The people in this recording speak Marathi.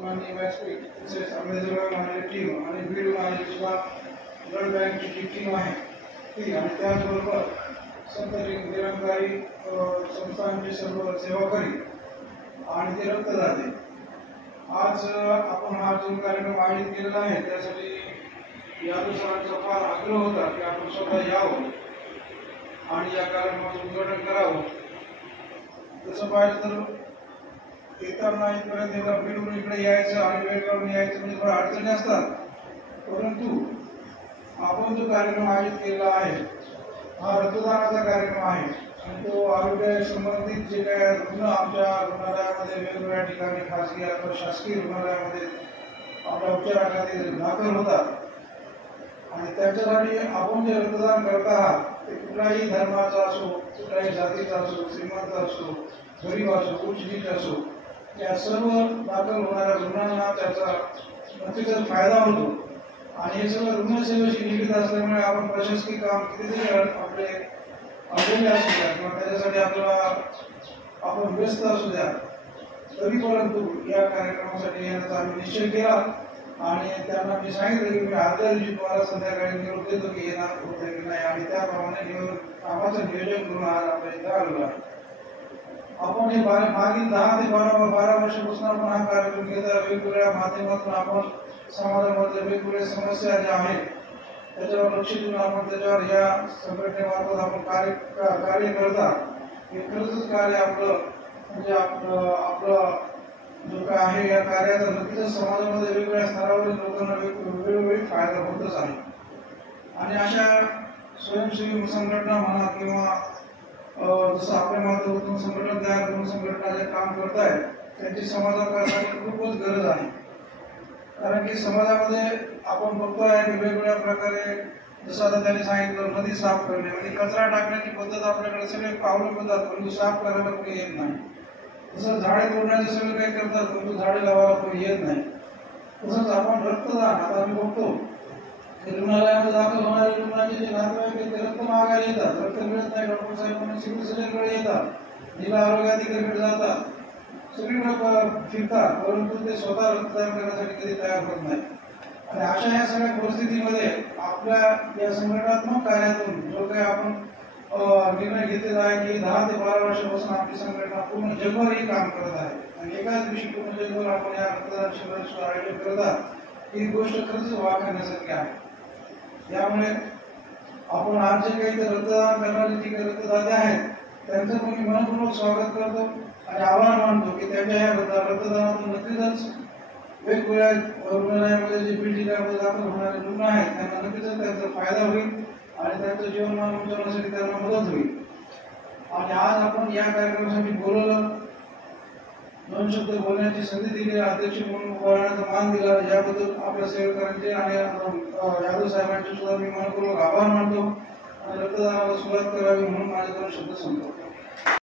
माननीय व्यासपीठ तसेच अंबेजोगाई आलेली टीम आणि बीडून आलेली सुद्धा ब्लड बँकची जी टीम आहे ती आणि त्याचबरोबर संत निरंकारी संस्थांचे सर्व सेवाकरी आणि ते रक्तदाते आज आपण हा जो कार्यक्रम आयोजित केलेला आहे त्यासाठी यादव सरांचा फार आग्रह होता की आपण स्वतः यावं आणि या कार्यक्रमाचं उद्घाटन करावं। तसं पाहिलं तर येताना इथपर्यंत एकदा बीडून इकडे यायचं आणि वेळ काढून यायचं म्हणजे थोड्या अडचणी असतात, परंतु आपण जो कार्यक्रम आयोजित केलेला आहे हा रक्तदानाचा कार्यक्रम आहे आणि तो आरोग्य संबंधित जे काही रुग्ण आमच्या रुग्णालयामध्ये वेगवेगळ्या ठिकाणी खासगी अथवा शासकीय रुग्णालयामध्ये आपल्या उपचाराखाली दाखल होतात आणि त्याच्यासाठी आपण जे रक्तदान करत आहात ते कुठल्याही धर्माचा असो, कुठल्याही जातीचा असो, श्रीमंत असो, गरीब असो, उच्च नीच असो, या सर्व दाखल होणाऱ्या रुग्णांना त्याचा नक्कीच फायदा होतो आणि हे सगळं रुग्णसेवेशी निगडीत असल्यामुळे आपण प्रशासकीय काम कितीतरी आपले अडवले असू द्या किंवा त्याच्यासाठी आपल्याला आपण व्यस्त असू द्या तरी परंतु या कार्यक्रमासाठी येण्याचा आम्ही निश्चय केला आणि त्यांना मी सांगितलं की मी आदल्या दिवशी तुम्हाला संध्याकाळी निरोप देतो की येणार होते की नाही आणि त्याप्रमाणे कामाचं नियोजन करून आज आपल्या इथं आलेलो आहे। आपण हे मागील 10 ते 12 वर्षापासून आपण हा कार्यक्रम घेत आहे। वेगवेगळ्या माध्यमातून आपण समाजामधल्या वेगवेगळ्या समस्या ज्या आहेत त्याच्यावर लक्ष देऊन आपण त्याच्यावर या संघटनेमार्फत आपण कार्य करतात। हे खरंच कार्य आपलं म्हणजे आपलं जो काय आहे या कार्याचा नक्कीच समाजामध्ये वेगवेगळ्या स्तरावरील लोकांना वेगवेगळी फायदा होतच आहे आणि अशा स्वयंसेवी संघटना म्हणा किंवा जसं आपल्या माध्यमातून संघटना तयार करून संघटना जे काम करत आहेत त्यांची समाजासाठी खूपच गरज आहे। कारण की समाजामध्ये आपण बघतोय की वेगवेगळ्या प्रकारे जसं आता त्यांनी सांगितलं नदी साफ करणे म्हणजे कचरा टाकण्याची पद्धत आपल्याकडे सगळे अवलंबतात परंतु साफ करायला कोणी येत नाही। तसं झाडे तोडण्याचे सगळे काही करतात परंतु झाडे लावायला कोणी येत नाही। तसंच आपण रक्तदान आता आम्ही बघतो रुग्णालयामध्ये दाखल होणारे रुग्णांचे जे नातेवाईक आहेत ते रक्त मागायला येतात, रक्त मिळत नाही, डॉक्टर साहेब म्हणून सिव्हिल सर्जनकडे येतात, जिल्हा आरोग्य अधिकाऱ्याकडे जातात, सगळीकडे फिरतात परंतु ते स्वतः रक्तदान करण्यासाठी कधी तयार होत नाही आणि अशा या सगळ्या परिस्थितीमध्ये आपल्या या संघटनात्मक कार्यातून जो काही आपण निर्णय घेतलेला आहे की 10 ते 12 वर्षापासून आपली संघटना पूर्ण जगभरही काम करत आहे आणि एकाच दिवशी पूर्ण जगभर आपण या रक्तदान शिबिराचं आयोजन करतात ही गोष्ट खरंच वाखाणण्यासारखी आहे। यामुळे आपण आज जे काही रक्तदान करणारे जे काही रक्तदाते आहेत त्यांचं मी मनपूर्वक स्वागत करतो आणि आभार मानतो की त्यांच्या या रक्तदानातून नक्कीच वेगवेगळ्या रुग्णालयामध्ये जे बीड जिल्ह्यामध्ये दाखल होणारे रुग्ण आहेत त्यांना नक्कीच त्यांचा फायदा होईल आणि त्यांचं जीवनमान उंचावण्यासाठी त्यांना मदत होईल आणि आज आपण या कार्यक्रमासाठी बोलवलं, 2 शब्द बोलण्याची संधी दिली, अध्यक्ष म्हणून बोलण्याचा मान दिला याबद्दल आपल्या सेवकांचे आणि यादव साहेबांचे सुद्धा मी मनपूर्वक आभार मानतो आणि रक्तदानाला सुरुवात करावी म्हणून माझे 2 शब्द सांगतो।